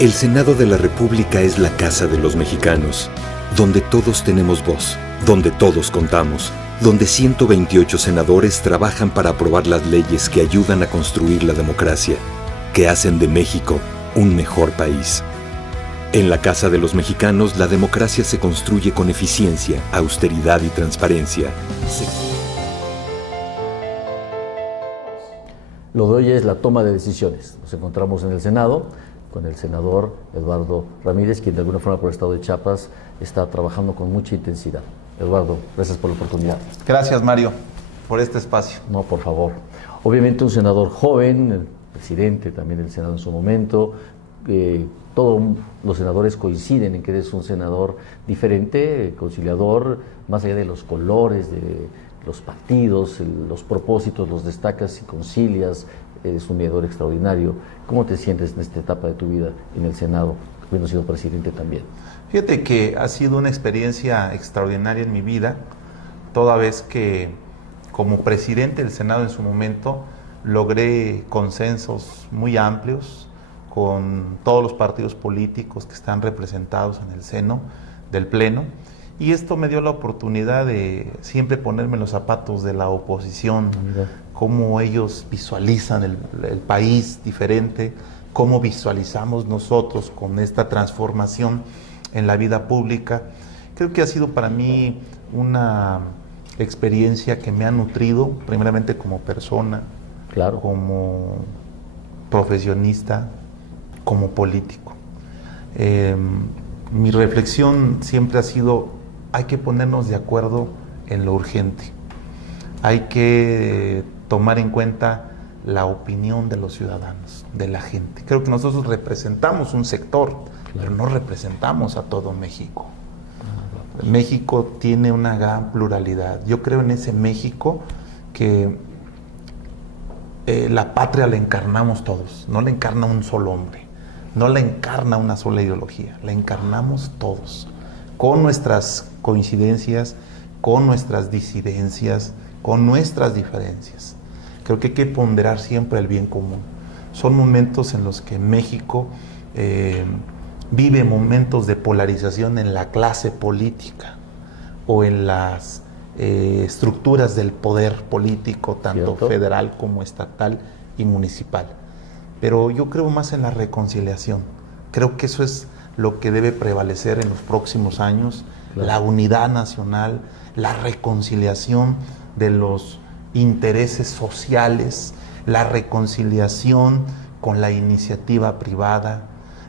El Senado de la República es la casa de los mexicanos, donde todos tenemos voz, donde todos contamos, donde 128 senadores trabajan para aprobar las leyes que ayudan a construir la democracia, que hacen de México un mejor país. En la Casa de los Mexicanos, la democracia se construye con eficiencia, austeridad y transparencia. Lo de hoy es la toma de decisiones. Nos encontramos en el Senado con el senador Eduardo Ramírez, quien de alguna forma por el estado de Chiapas está trabajando con mucha intensidad. Eduardo, gracias por la oportunidad. Gracias, Mario, por este espacio. No, por favor. Obviamente un senador joven, el presidente también del Senado en su momento, todos los senadores coinciden en que eres un senador diferente, conciliador, más allá de los colores, de los partidos, los propósitos, los destacas y concilias, eres un mediador extraordinario. ¿Cómo te sientes en esta etapa de tu vida en el Senado, habiendo sido presidente también? Fíjate que ha sido una experiencia extraordinaria en mi vida, toda vez que como presidente del Senado en su momento logré consensos muy amplios con todos los partidos políticos que están representados en el seno del Pleno, y esto me dio la oportunidad de siempre ponerme en los zapatos de la oposición, cómo ellos visualizan el país diferente, cómo visualizamos nosotros con esta transformación en la vida pública. Creo que ha sido para mí una experiencia que me ha nutrido, primeramente como persona, claro, como profesionista, como político. Mi reflexión siempre ha sido: hay que ponernos de acuerdo en lo urgente, hay que tomar en cuenta la opinión de los ciudadanos, de la gente. Creo que nosotros representamos un sector, pero no representamos a todo México. México tiene una gran pluralidad. Yo creo en ese México que la patria la encarnamos todos, no la encarna un solo hombre, no la encarna una sola ideología, la encarnamos todos, con nuestras coincidencias, con nuestras disidencias, con nuestras diferencias. Creo que hay que ponderar siempre el bien común. Son momentos en los que México vive momentos de polarización en la clase política o en las estructuras del poder político, tanto ¿cierto?, federal como estatal y municipal. Pero yo creo más en la reconciliación. Creo que eso es lo que debe prevalecer en los próximos años, claro, la unidad nacional, la reconciliación de los intereses sociales, la reconciliación con la iniciativa privada,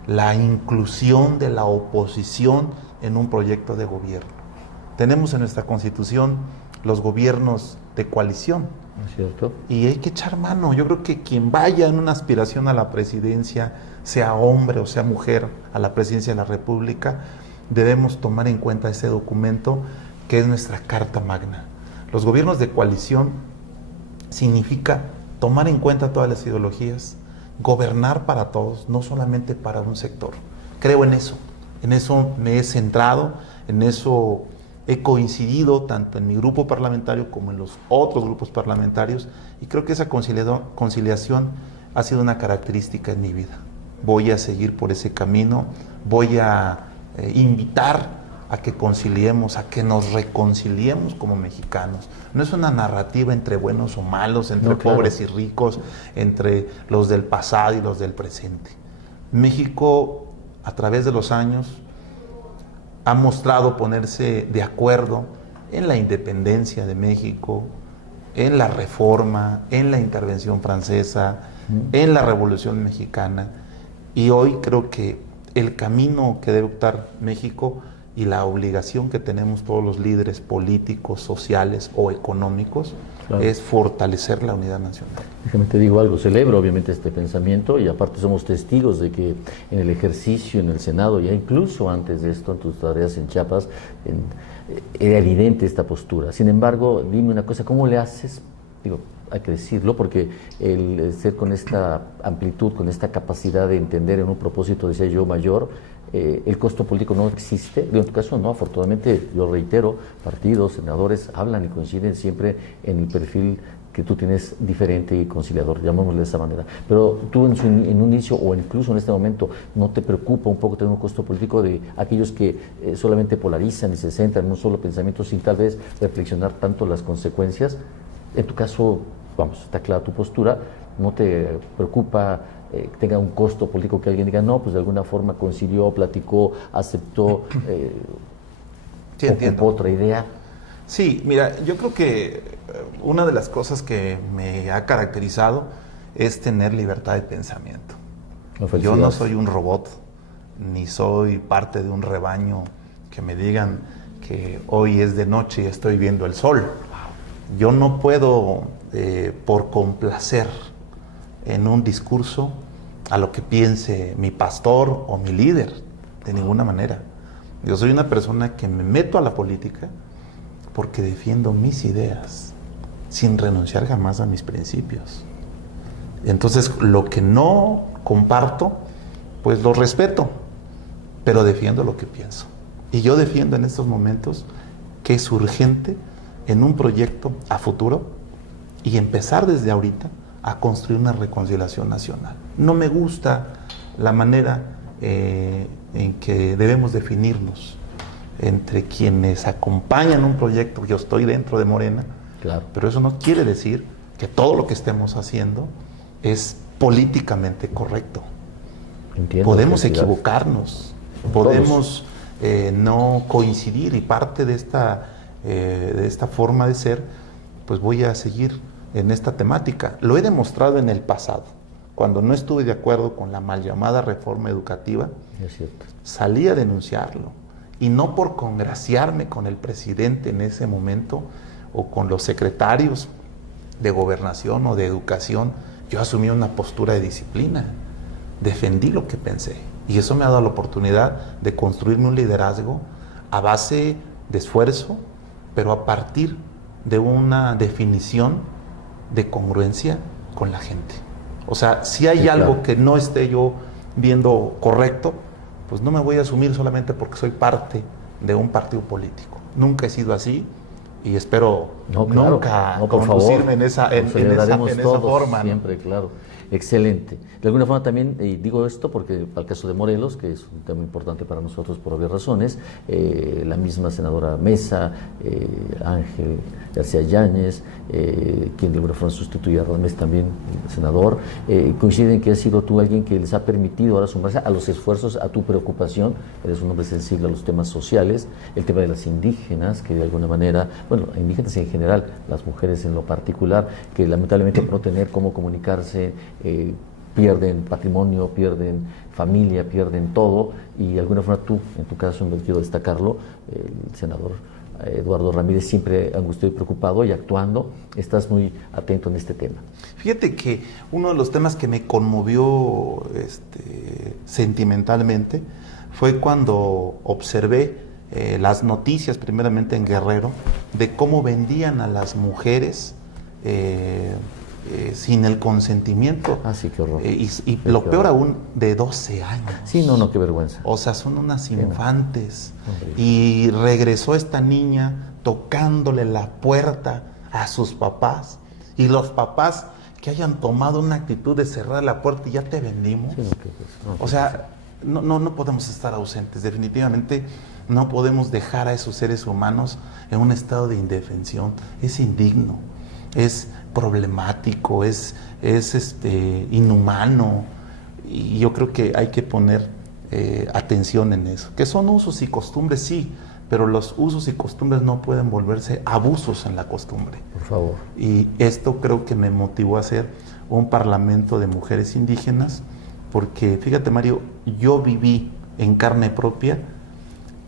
la inclusión de la oposición en un proyecto de gobierno. Tenemos en nuestra Constitución los gobiernos de coalición, ¿no es cierto?, y hay que echar mano. Yo creo que quien vaya en una aspiración a la presidencia, sea hombre o sea mujer, a la presidencia de la República, debemos tomar en cuenta ese documento que es nuestra Carta Magna. Los gobiernos de coalición significa tomar en cuenta todas las ideologías, gobernar para todos, no solamente para un sector. Creo en eso me he centrado, en eso he coincidido tanto en mi grupo parlamentario como en los otros grupos parlamentarios, y creo que esa conciliación ha sido una característica en mi vida. Voy a seguir por ese camino, voy a invitar a que conciliemos, a que nos reconciliemos como mexicanos. No es una narrativa entre buenos o malos, entre pobres y ricos, entre los del pasado y los del presente. México, a través de los años, ha mostrado ponerse de acuerdo en la independencia de México, en la reforma, en la intervención francesa, en la Revolución Mexicana, y hoy creo que el camino que debe optar México y la obligación que tenemos todos los líderes políticos, sociales o económicos, claro, es fortalecer la unidad nacional. Déjame te digo algo, celebro obviamente este pensamiento, y aparte somos testigos de que en el ejercicio, en el Senado, ya incluso antes de esto, en tus tareas en Chiapas, era evidente esta postura. Sin embargo, dime una cosa, ¿cómo le haces? Digo, hay que decirlo, porque el ser con esta amplitud, con esta capacidad de entender en un propósito, decía yo, mayor, el costo político no existe. En tu caso no, afortunadamente, yo reitero, partidos, senadores hablan y coinciden siempre en el perfil que tú tienes diferente y conciliador, llamémosle de esa manera. Pero tú en un inicio o incluso en este momento, ¿no te preocupa un poco tener un costo político de aquellos que solamente polarizan y se centran en un solo pensamiento sin tal vez reflexionar tanto las consecuencias? En tu caso, vamos, está clara tu postura, ¿no te preocupa que tenga un costo político que alguien diga, no, pues de alguna forma concilió, platicó, aceptó, sí, entiendo. ocupó otra idea? Sí, mira, yo creo que una de las cosas que me ha caracterizado es tener libertad de pensamiento. Yo no soy un robot, ni soy parte de un rebaño que me digan que hoy es de noche y estoy viendo el sol. Yo no puedo, por complacer en un discurso a lo que piense mi pastor o mi líder, de ninguna manera. Yo soy una persona que me meto a la política porque defiendo mis ideas, sin renunciar jamás a mis principios. Entonces, lo que no comparto, pues lo respeto, pero defiendo lo que pienso. Y yo defiendo en estos momentos que es urgente en un proyecto a futuro y empezar desde ahorita a construir una reconciliación nacional. No me gusta la manera en que debemos definirnos entre quienes acompañan un proyecto. Yo estoy dentro de Morena, claro, pero eso no quiere decir que todo lo que estemos haciendo es políticamente correcto. Entiendo, podemos equivocarnos, podemos no coincidir, y parte de esta forma de ser, pues voy a seguir en esta temática. Lo he demostrado en el pasado, cuando no estuve de acuerdo con la mal llamada reforma educativa, es cierto, salí a denunciarlo. Y no por congraciarme con el presidente en ese momento o con los secretarios de gobernación o de educación, yo asumí una postura de disciplina, defendí lo que pensé. Y eso me ha dado la oportunidad de construirme un liderazgo a base de esfuerzo, pero a partir de una definición de congruencia con la gente. O sea, si hay algo que no esté yo viendo correcto, pues no me voy a asumir solamente porque soy parte de un partido político. Nunca he sido así y espero nunca conducirme en esa forma. Siempre, ¿no? Claro. Excelente. De alguna forma también digo esto porque al caso de Morelos, que es un tema importante para nosotros por obvias razones, la misma senadora Mesa, Ángel García Yáñez, quien de alguna forma sustituye a Radamés también, el senador, coinciden que has sido tú alguien que les ha permitido ahora sumarse a los esfuerzos, a tu preocupación. Eres un hombre sensible a los temas sociales, el tema de las indígenas, que de alguna manera, bueno, indígenas en general, las mujeres en lo particular, que lamentablemente por no tener cómo comunicarse, pierden patrimonio, pierden familia, pierden todo, y de alguna forma tú, en tu caso, no quiero destacarlo, el senador Eduardo Ramírez, siempre angustiado y preocupado y actuando, estás muy atento en este tema. Fíjate que uno de los temas que me conmovió sentimentalmente fue cuando observé las noticias, primeramente en Guerrero, de cómo vendían a las mujeres sin el consentimiento. Ah, sí, qué horror. Y lo peor aún, de 12 años. Sí, no, qué vergüenza. O sea, son unas infantes. Y regresó esta niña tocándole la puerta a sus papás. Y los papás que hayan tomado una actitud de cerrar la puerta y ya te vendimos. Sí, o sea, no podemos estar ausentes. Definitivamente no podemos dejar a esos seres humanos en un estado de indefensión. Es indigno, es problemático, es inhumano, y yo creo que hay que poner atención en eso. Que son usos y costumbres, sí, pero los usos y costumbres no pueden volverse abusos en la costumbre. Por favor. Y esto creo que me motivó a hacer un parlamento de mujeres indígenas, porque fíjate, Mario, yo viví en carne propia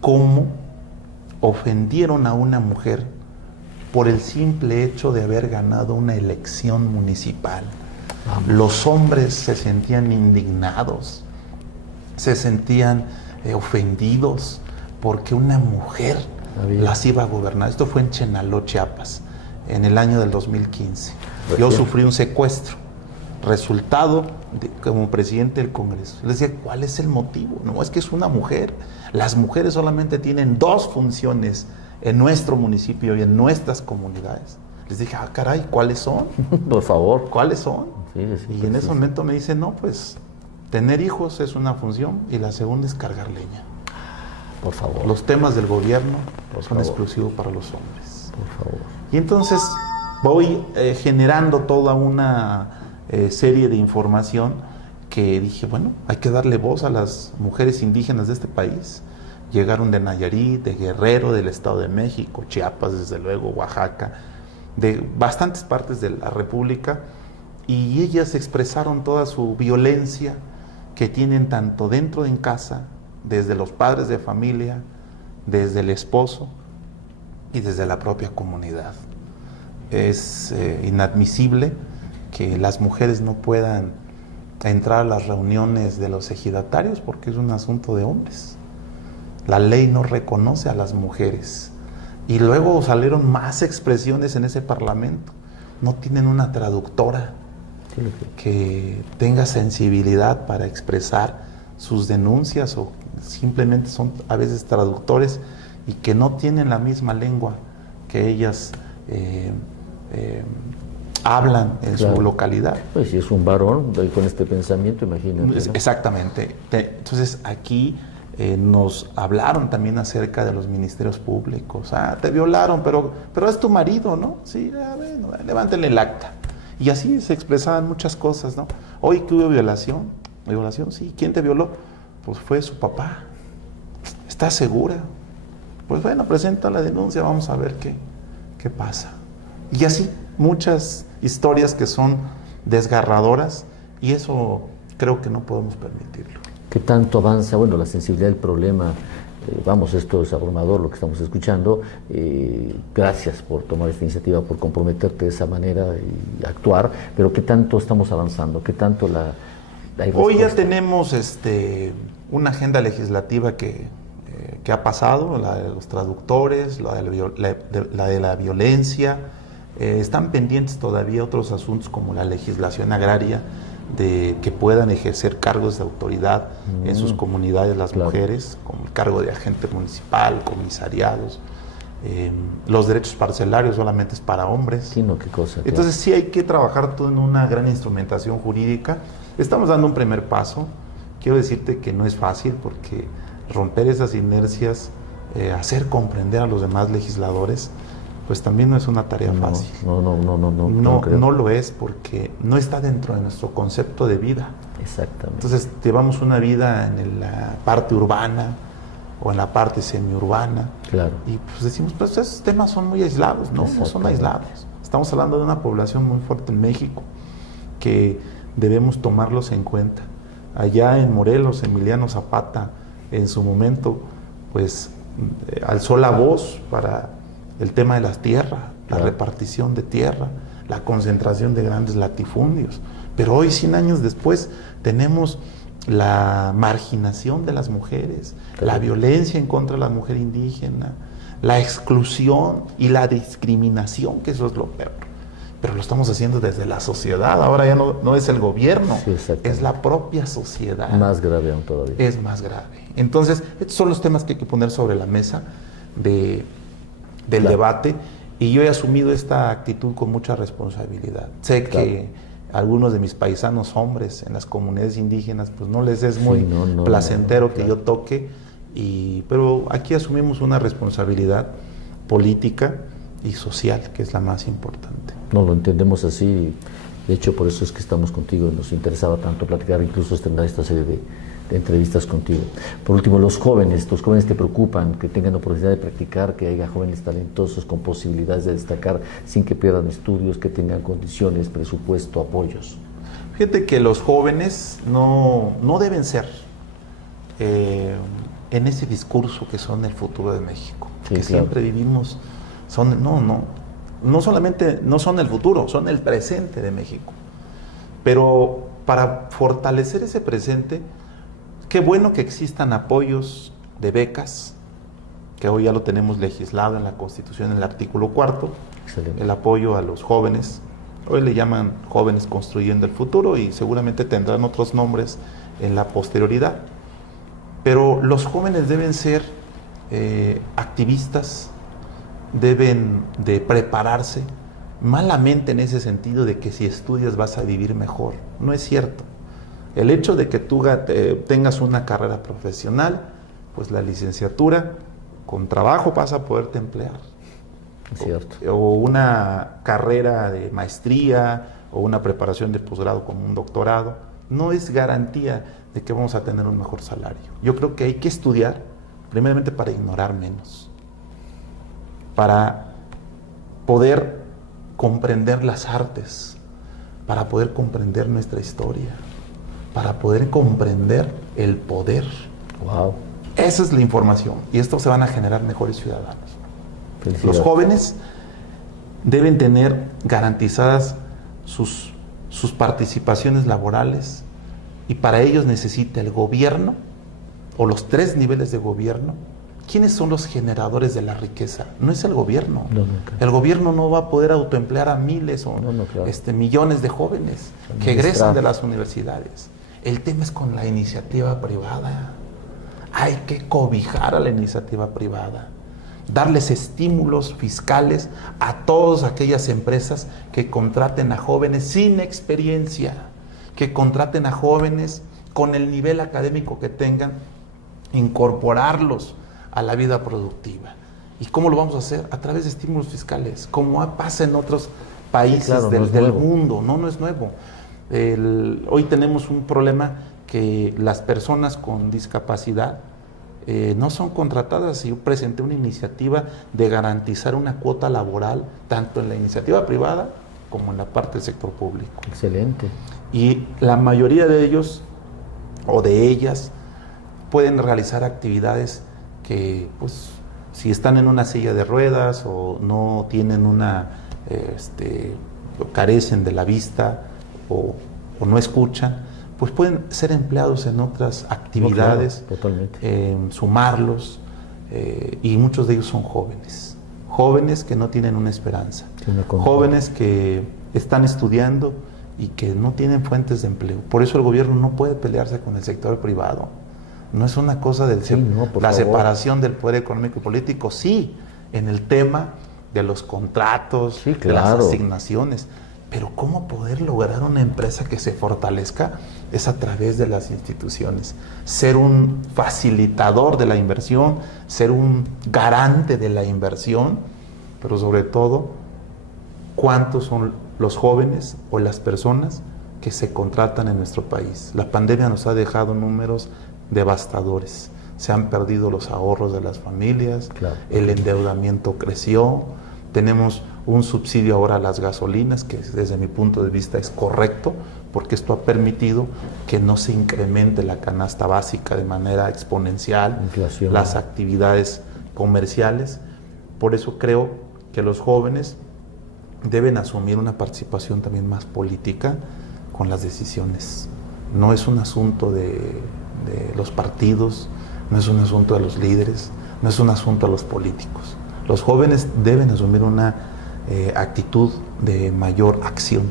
cómo ofendieron a una mujer por el simple hecho de haber ganado una elección municipal. Los hombres se sentían indignados, se sentían ofendidos porque una mujer las iba a gobernar. Esto fue en Chenaló, Chiapas, en el año del 2015. Yo sufrí un secuestro, resultado como presidente del Congreso. Les decía, ¿cuál es el motivo? No, es que es una mujer. Las mujeres solamente tienen 2 funciones en nuestro municipio y en nuestras comunidades: Les dije, caray, ¿cuáles son? Por favor. ¿Cuáles son? Sí, sí, Y en ese momento me dice, no, pues tener hijos es una función y la segunda es cargar leña. Por favor. Los temas del gobierno Por son favor. exclusivos para los hombres. Por favor. Y entonces voy generando toda una serie de información que dije, bueno, hay que darle voz a las mujeres indígenas de este país. Llegaron de Nayarit, de Guerrero, del Estado de México, Chiapas, desde luego, Oaxaca, de bastantes partes de la República, y ellas expresaron toda su violencia que tienen tanto dentro de en casa, desde los padres de familia, desde el esposo y desde la propia comunidad. Es inadmisible que las mujeres no puedan entrar a las reuniones de los ejidatarios porque es un asunto de hombres. La ley no reconoce a las mujeres. Y luego salieron más expresiones en ese parlamento. No tienen una traductora que tenga sensibilidad para expresar sus denuncias, o simplemente son a veces traductores y que no tienen la misma lengua que ellas hablan en su localidad. Pues si es un varón con este pensamiento, imagínate, ¿no? Exactamente. Entonces aquí nos hablaron también acerca de los ministerios públicos. Te violaron, pero es tu marido, ¿no? Sí, bueno, levántenle el acta. Y así se expresaban muchas cosas, ¿no? Hoy que hubo violación, sí. ¿Quién te violó? Pues fue su papá. ¿Estás segura? Pues bueno, presenta la denuncia, vamos a ver qué pasa. Y así, muchas historias que son desgarradoras, y eso creo que no podemos permitirlo. ¿Qué tanto avanza? Bueno, la sensibilidad del problema, esto es abrumador lo que estamos escuchando. Gracias por tomar esta iniciativa, por comprometerte de esa manera y actuar, pero ¿qué tanto estamos avanzando? ¿Qué tanto hay Hoy ya respuesta? tenemos una agenda legislativa que ha pasado, la de los traductores, la de la violencia. Están pendientes todavía otros asuntos como la legislación agraria, de que puedan ejercer cargos de autoridad en sus comunidades las mujeres, como el cargo de agente municipal, comisariados. Los derechos parcelarios solamente es para hombres. Sí, no, qué cosa. Entonces sí hay que trabajar todo en una gran instrumentación jurídica. Estamos dando un primer paso. Quiero decirte que no es fácil, porque romper esas inercias, hacer comprender a los demás legisladores, pues también no es una tarea fácil. No lo es, porque no está dentro de nuestro concepto de vida. Exactamente. Entonces llevamos una vida en la parte urbana o en la parte semiurbana. Claro. Y pues decimos, pues esos temas son muy aislados. No son aislados. Estamos hablando de una población muy fuerte en México que debemos tomarlos en cuenta. Allá en Morelos, Emiliano Zapata, en su momento, pues alzó la voz para el tema de las tierras, la repartición de tierra, la concentración de grandes latifundios. Pero hoy, 100 años después, tenemos la marginación de las mujeres, la violencia en contra de la mujer indígena, la exclusión y la discriminación, que eso es lo peor. Pero lo estamos haciendo desde la sociedad. Ahora ya no es el gobierno, es la propia sociedad. Más grave aún todavía. Es más grave. Entonces, estos son los temas que hay que poner sobre la mesa del debate, y yo he asumido esta actitud con mucha responsabilidad. Sé que algunos de mis paisanos hombres en las comunidades indígenas, pues no les es muy placentero que yo toque, pero aquí asumimos una responsabilidad política y social, que es la más importante. No, lo entendemos así. De hecho, por eso es que estamos contigo y nos interesaba tanto platicar, incluso estrenar esta serie de entrevistas contigo. Por último, los jóvenes te preocupan, que tengan oportunidad de practicar, que haya jóvenes talentosos con posibilidades de destacar sin que pierdan estudios, que tengan condiciones, presupuesto, apoyos. Fíjate que los jóvenes no deben ser en ese discurso que son el futuro de México, que siempre vivimos, no solamente no son el futuro, son el presente de México. Pero para fortalecer ese presente, qué bueno que existan apoyos de becas, que hoy ya lo tenemos legislado en la Constitución, en el artículo 4, el apoyo a los jóvenes. Hoy le llaman Jóvenes Construyendo el Futuro, y seguramente tendrán otros nombres en la posterioridad. Pero los jóvenes deben ser activistas, deben de prepararse malamente en ese sentido de que si estudias vas a vivir mejor. No es cierto. El hecho de que tú tengas una carrera profesional, pues la licenciatura, con trabajo vas a poderte emplear. Es cierto. O una carrera de maestría o una preparación de posgrado como un doctorado, no es garantía de que vamos a tener un mejor salario. Yo creo que hay que estudiar, primeramente para ignorar menos, para poder comprender las artes, para poder comprender nuestra historia, para poder comprender el poder. Wow. Esa es la información y esto se van a generar mejores ciudadanos. Felicidades. Los jóvenes deben tener garantizadas sus participaciones laborales y para ellos necesita el gobierno o los 3 niveles de gobierno. ¿Quiénes son los generadores de la riqueza? No es el gobierno. No, nunca. El gobierno no va a poder autoemplear a miles o claro. Millones de jóvenes que egresan de las universidades. El tema es con la iniciativa privada. Hay que cobijar a la iniciativa privada, darles estímulos fiscales a todas aquellas empresas que contraten a jóvenes sin experiencia, que contraten a jóvenes con el nivel académico que tengan, incorporarlos a la vida productiva. ¿Y cómo lo vamos a hacer? A través de estímulos fiscales, como pasa en otros países claro, del mundo. No es nuevo. Hoy tenemos un problema que las personas con discapacidad no son contratadas. Yo presenté una iniciativa de garantizar una cuota laboral tanto en la iniciativa privada como en la parte del sector público. Excelente. Y la mayoría de ellos o de ellas pueden realizar actividades que, pues, si están en una silla de ruedas o no tienen carecen de la vista o no escuchan, pues pueden ser empleados en otras actividades, no, claro, totalmente. Sumarlos, y muchos de ellos son jóvenes que no tienen una esperanza, jóvenes que están estudiando y que no tienen fuentes de empleo. Por eso el gobierno no puede pelearse con el sector privado. No es una cosa de la separación del poder económico y político, sí, en el tema de los contratos, sí, de las asignaciones. Pero ¿cómo poder lograr una empresa que se fortalezca? Es a través de las instituciones. Ser un facilitador de la inversión, ser un garante de la inversión, pero sobre todo, ¿cuántos son los jóvenes o las personas que se contratan en nuestro país? La pandemia nos ha dejado números devastadores. Se han perdido los ahorros de las familias, claro. El endeudamiento creció, tenemos un subsidio ahora a las gasolinas, que desde mi punto de vista es correcto, porque esto ha permitido que no se incremente la canasta básica de manera exponencial, inflación, las actividades comerciales. Por eso creo que los jóvenes deben asumir una participación también más política con las decisiones. No es un asunto de los partidos, no es un asunto de los líderes, no es un asunto de los políticos. Los jóvenes deben asumir una actitud de mayor acción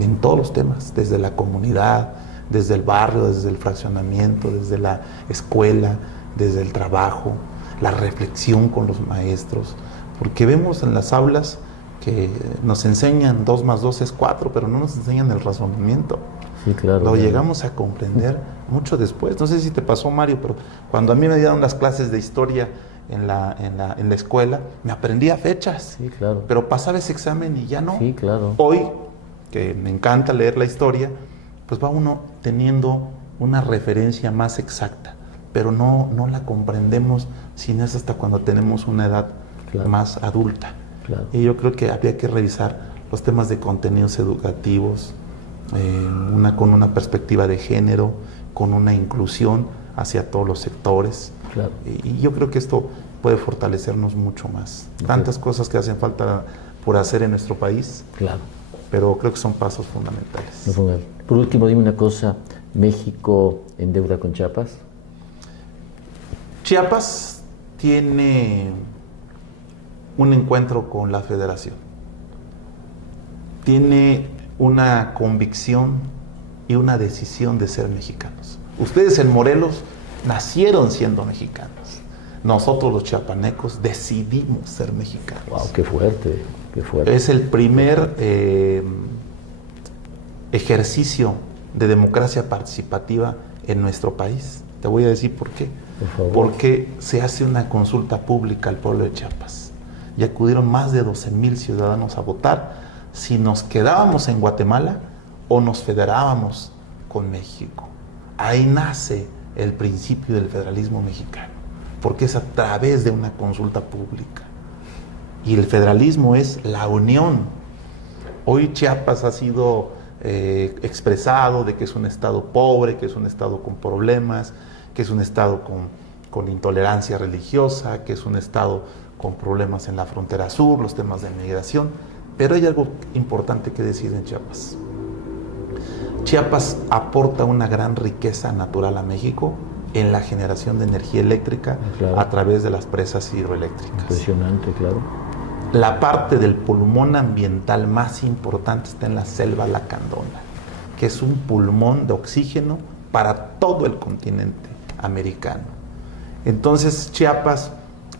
en todos los temas, desde la comunidad, desde el barrio, desde el fraccionamiento, desde la escuela, desde el trabajo, la reflexión con los maestros, porque vemos en las aulas que nos enseñan 2 más 2 es 4, pero no nos enseñan el razonamiento. Sí, claro. Lo llegamos a comprender mucho después. No sé si te pasó, Mario, pero cuando a mí me dieron las clases de historia en la escuela, me aprendía fechas. Sí, claro. Pero pasaba ese examen y ya no. Sí, claro. Hoy, que me encanta leer la historia, pues va uno teniendo una referencia más exacta, pero no la comprendemos sino es hasta cuando tenemos una edad más adulta. Claro. Y yo creo que había que revisar los temas de contenidos educativos, con una perspectiva de género, con una inclusión hacia todos los sectores. Claro. Y yo creo que esto puede fortalecernos mucho más. Okay. Tantas cosas que hacen falta por hacer en nuestro país, claro, pero creo que son pasos fundamentales. Por último, dime una cosa, ¿México en deuda con Chiapas? Chiapas tiene un encuentro con la Federación. Tiene una convicción y una decisión de ser mexicanos. Ustedes en Morelos nacieron siendo mexicanos, nosotros los chiapanecos decidimos ser mexicanos. Wow, qué fuerte, qué fuerte. Es el primer ejercicio de democracia participativa en nuestro país. Te voy a decir por qué. Por favor. Porque se hace una consulta pública al pueblo de Chiapas y acudieron más de 12,000 ciudadanos a votar si nos quedábamos en Guatemala o nos federábamos con México. Ahí nace el principio del federalismo mexicano, porque es a través de una consulta pública. Y el federalismo es la unión. Hoy Chiapas ha sido expresado de que es un estado pobre, que es un estado con problemas, que es un estado con intolerancia religiosa, que es un estado con problemas en la frontera sur, los temas de migración. Pero hay algo importante que decir en Chiapas. Chiapas aporta una gran riqueza natural a México en la generación de energía eléctrica, claro, a través de las presas hidroeléctricas. Impresionante, claro. La parte del pulmón ambiental más importante está en la selva lacandona, que es un pulmón de oxígeno para todo el continente americano. Entonces Chiapas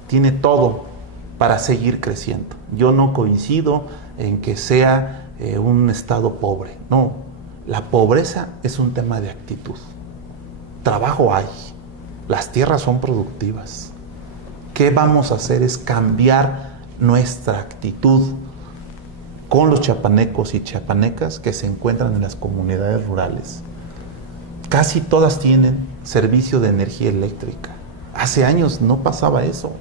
tiene todo para seguir creciendo. Yo no coincido en que sea un estado pobre, no. La pobreza es un tema de actitud. Trabajo hay, las tierras son productivas. ¿Qué vamos a hacer? Es cambiar nuestra actitud con los chiapanecos y chiapanecas que se encuentran en las comunidades rurales. Casi todas tienen servicio de energía eléctrica. Hace años no pasaba eso.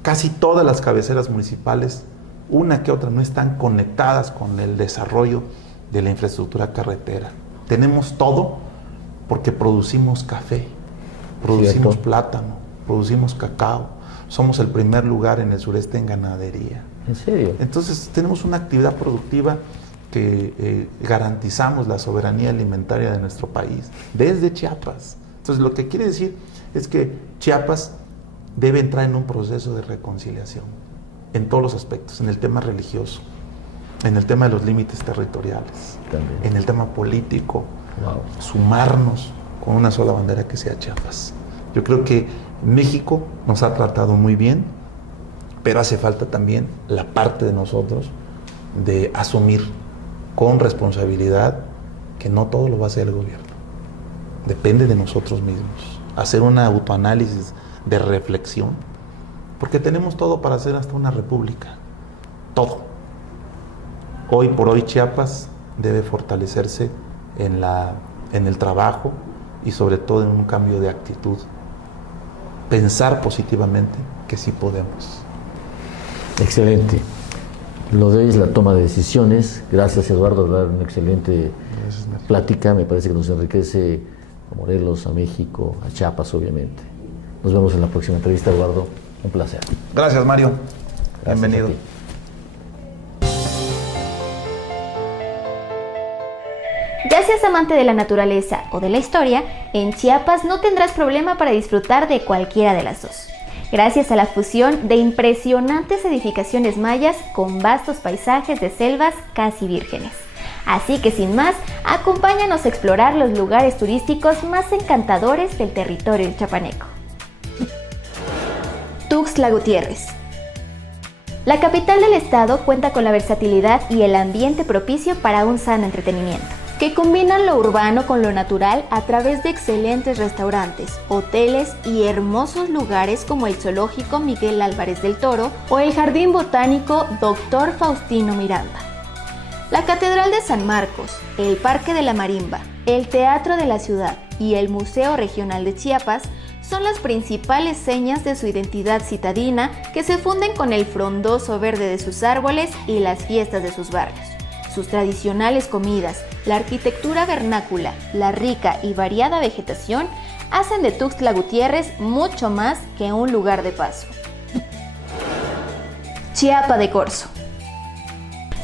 Casi todas las cabeceras municipales, una que otra, no están conectadas con el desarrollo de la infraestructura carretera. Tenemos todo porque producimos café, producimos Cierto. plátano, producimos cacao. Somos el primer lugar en el sureste en ganadería. ¿En serio? Entonces tenemos una actividad productiva que garantizamos la soberanía alimentaria de nuestro país desde Chiapas. Entonces lo que quiere decir es que Chiapas debe entrar en un proceso de reconciliación en todos los aspectos, en el tema religioso, en el tema de los límites territoriales, También. en el tema político, Wow. sumarnos con una sola bandera que sea Chiapas. Yo creo que México nos ha tratado muy bien, pero hace falta también la parte de nosotros de asumir con responsabilidad que no todo lo va a hacer el gobierno. Depende de nosotros mismos. Hacer un autoanálisis de reflexión, porque tenemos todo para hacer hasta una república. Todo. Hoy por hoy Chiapas debe fortalecerse en el trabajo y sobre todo en un cambio de actitud. Pensar positivamente que sí podemos. Excelente. Lo de hoy es la toma de decisiones. Gracias, Eduardo, por dar una excelente plática. Me parece que nos enriquece a Morelos, a México, a Chiapas, obviamente. Nos vemos en la próxima entrevista, Eduardo. Un placer. Gracias, Mario. Gracias. Bienvenido. Ya seas amante de la naturaleza o de la historia, en Chiapas no tendrás problema para disfrutar de cualquiera de las dos. Gracias a la fusión de impresionantes edificaciones mayas con vastos paisajes de selvas casi vírgenes. Así que sin más, acompáñanos a explorar los lugares turísticos más encantadores del territorio chiapaneco. Tuxtla Gutiérrez. La capital del estado cuenta con la versatilidad y el ambiente propicio para un sano entretenimiento, que combinan lo urbano con lo natural a través de excelentes restaurantes, hoteles y hermosos lugares como el Zoológico Miguel Álvarez del Toro o el Jardín Botánico Dr. Faustino Miranda. La Catedral de San Marcos, el Parque de la Marimba, el Teatro de la Ciudad y el Museo Regional de Chiapas son las principales señas de su identidad citadina que se funden con el frondoso verde de sus árboles y las fiestas de sus barrios. Sus tradicionales comidas, la arquitectura vernácula, la rica y variada vegetación hacen de Tuxtla Gutiérrez mucho más que un lugar de paso. Chiapa de Corzo.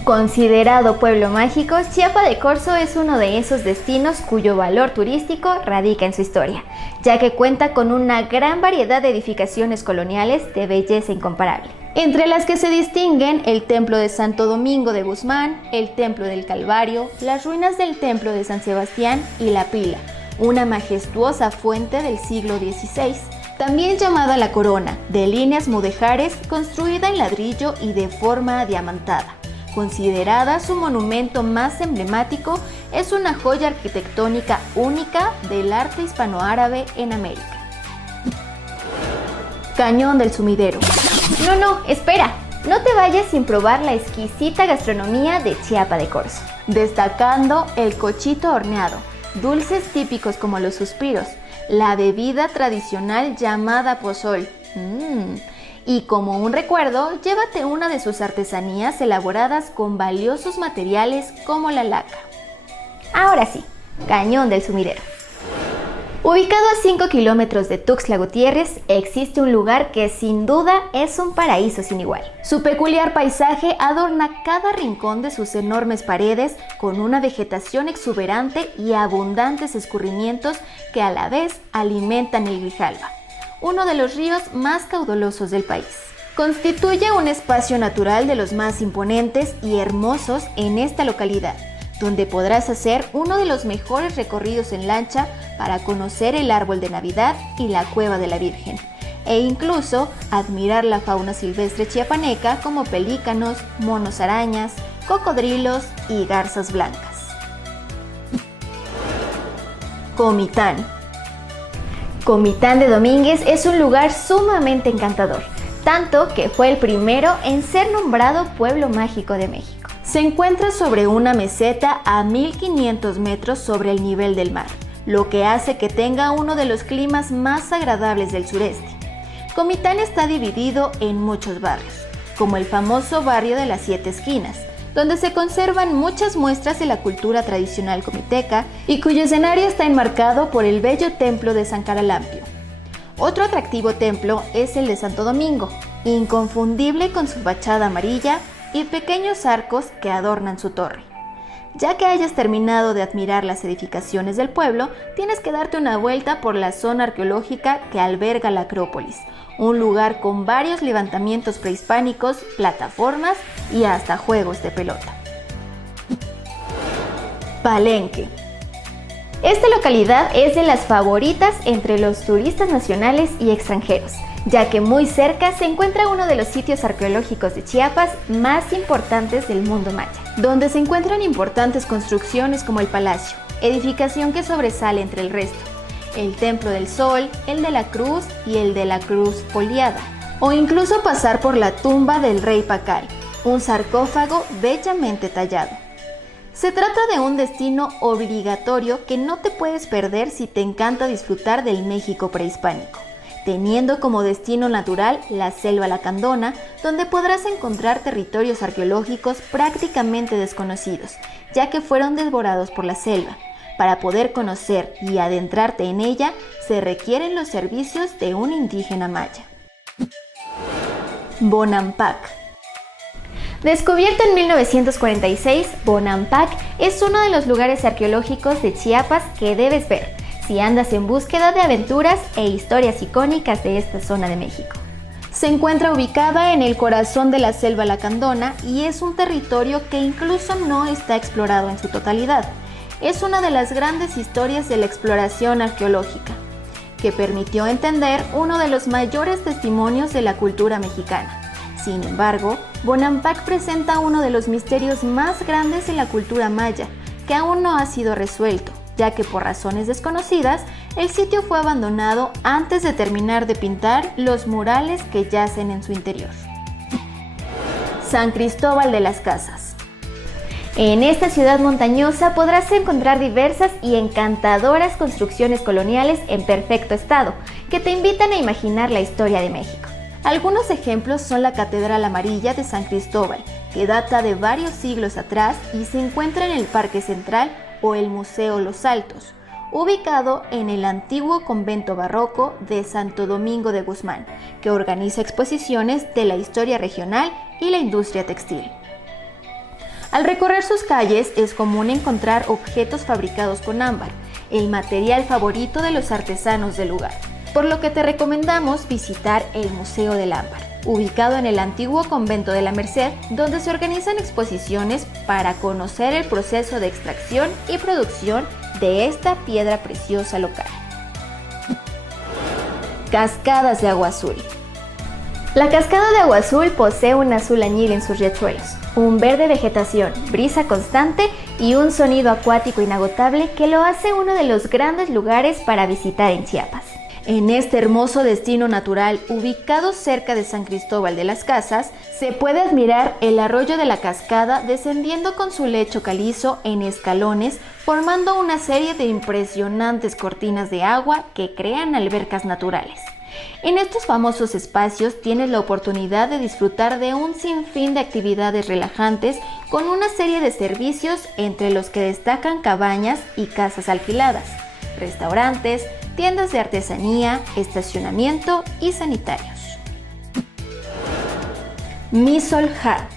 Considerado pueblo mágico, Chiapa de Corzo es uno de esos destinos cuyo valor turístico radica en su historia, ya que cuenta con una gran variedad de edificaciones coloniales de belleza incomparable, entre las que se distinguen el Templo de Santo Domingo de Guzmán, el Templo del Calvario, las ruinas del Templo de San Sebastián y La Pila, una majestuosa fuente del siglo XVI, también llamada La Corona, de líneas mudéjares, construida en ladrillo y de forma diamantada. Considerada su monumento más emblemático, es una joya arquitectónica única del arte hispanoárabe en América. Cañón del Sumidero. No, espera, no te vayas sin probar la exquisita gastronomía de Chiapa de Corzo, destacando el cochito horneado, dulces típicos como los suspiros, la bebida tradicional llamada pozol. Y como un recuerdo, llévate una de sus artesanías elaboradas con valiosos materiales como la laca. Ahora sí, Cañón del Sumidero. Ubicado a 5 kilómetros de Tuxtla Gutiérrez, existe un lugar que sin duda es un paraíso sin igual. Su peculiar paisaje adorna cada rincón de sus enormes paredes con una vegetación exuberante y abundantes escurrimientos que a la vez alimentan el Grijalva, uno de los ríos más caudalosos del país. Constituye un espacio natural de los más imponentes y hermosos en esta localidad, donde podrás hacer uno de los mejores recorridos en lancha para conocer el árbol de Navidad y la cueva de la Virgen, e incluso admirar la fauna silvestre chiapaneca como pelícanos, monos arañas, cocodrilos y garzas blancas. Comitán. Comitán de Domínguez es un lugar sumamente encantador, tanto que fue el primero en ser nombrado Pueblo Mágico de México. Se encuentra sobre una meseta a 1500 metros sobre el nivel del mar, lo que hace que tenga uno de los climas más agradables del sureste. Comitán está dividido en muchos barrios, como el famoso barrio de las 7 esquinas, donde se conservan muchas muestras de la cultura tradicional comiteca y cuyo escenario está enmarcado por el bello templo de San Caralampio. Otro atractivo templo es el de Santo Domingo, inconfundible con su fachada amarilla y pequeños arcos que adornan su torre. Ya que hayas terminado de admirar las edificaciones del pueblo, tienes que darte una vuelta por la zona arqueológica que alberga la Acrópolis, un lugar con varios levantamientos prehispánicos, plataformas y hasta juegos de pelota. Palenque. Esta localidad es de las favoritas entre los turistas nacionales y extranjeros, ya que muy cerca se encuentra uno de los sitios arqueológicos de Chiapas más importantes del mundo maya, donde se encuentran importantes construcciones como el Palacio, edificación que sobresale entre el resto, el Templo del Sol, el de la Cruz y el de la Cruz Foliada, o incluso pasar por la tumba del Rey Pacal, un sarcófago bellamente tallado. Se trata de un destino obligatorio que no te puedes perder si te encanta disfrutar del México prehispánico, teniendo como destino natural la Selva Lacandona, donde podrás encontrar territorios arqueológicos prácticamente desconocidos, ya que fueron devorados por la selva. Para poder conocer y adentrarte en ella, se requieren los servicios de un indígena maya. Bonampak. Descubierto en 1946, Bonampak es uno de los lugares arqueológicos de Chiapas que debes ver si andas en búsqueda de aventuras e historias icónicas de esta zona de México. Se encuentra ubicada en el corazón de la Selva Lacandona y es un territorio que incluso no está explorado en su totalidad. Es una de las grandes historias de la exploración arqueológica, que permitió entender uno de los mayores testimonios de la cultura mexicana. Sin embargo, Bonampak presenta uno de los misterios más grandes de la cultura maya, que aún no ha sido resuelto, ya que por razones desconocidas, el sitio fue abandonado antes de terminar de pintar los murales que yacen en su interior. San Cristóbal de las Casas. En esta ciudad montañosa podrás encontrar diversas y encantadoras construcciones coloniales en perfecto estado, que te invitan a imaginar la historia de México. Algunos ejemplos son la Catedral Amarilla de San Cristóbal, que data de varios siglos atrás y se encuentra en el Parque Central, o el Museo Los Altos, ubicado en el antiguo convento barroco de Santo Domingo de Guzmán, que organiza exposiciones de la historia regional y la industria textil. Al recorrer sus calles es común encontrar objetos fabricados con ámbar, el material favorito de los artesanos del lugar, por lo que te recomendamos visitar el Museo del Ámbar, ubicado en el antiguo convento de la Merced, donde se organizan exposiciones para conocer el proceso de extracción y producción de esta piedra preciosa local. Cascadas de Agua Azul. La cascada de Agua Azul posee un azul añil en sus riachuelos, un verde vegetación, brisa constante y un sonido acuático inagotable que lo hace uno de los grandes lugares para visitar en Chiapas. En este hermoso destino natural, ubicado cerca de San Cristóbal de las Casas, se puede admirar el arroyo de la cascada descendiendo con su lecho calizo en escalones, formando una serie de impresionantes cortinas de agua que crean albercas naturales. En estos famosos espacios tienes la oportunidad de disfrutar de un sinfín de actividades relajantes con una serie de servicios entre los que destacan cabañas y casas alquiladas, restaurantes, tiendas de artesanía, estacionamiento y sanitarios. Misol Har.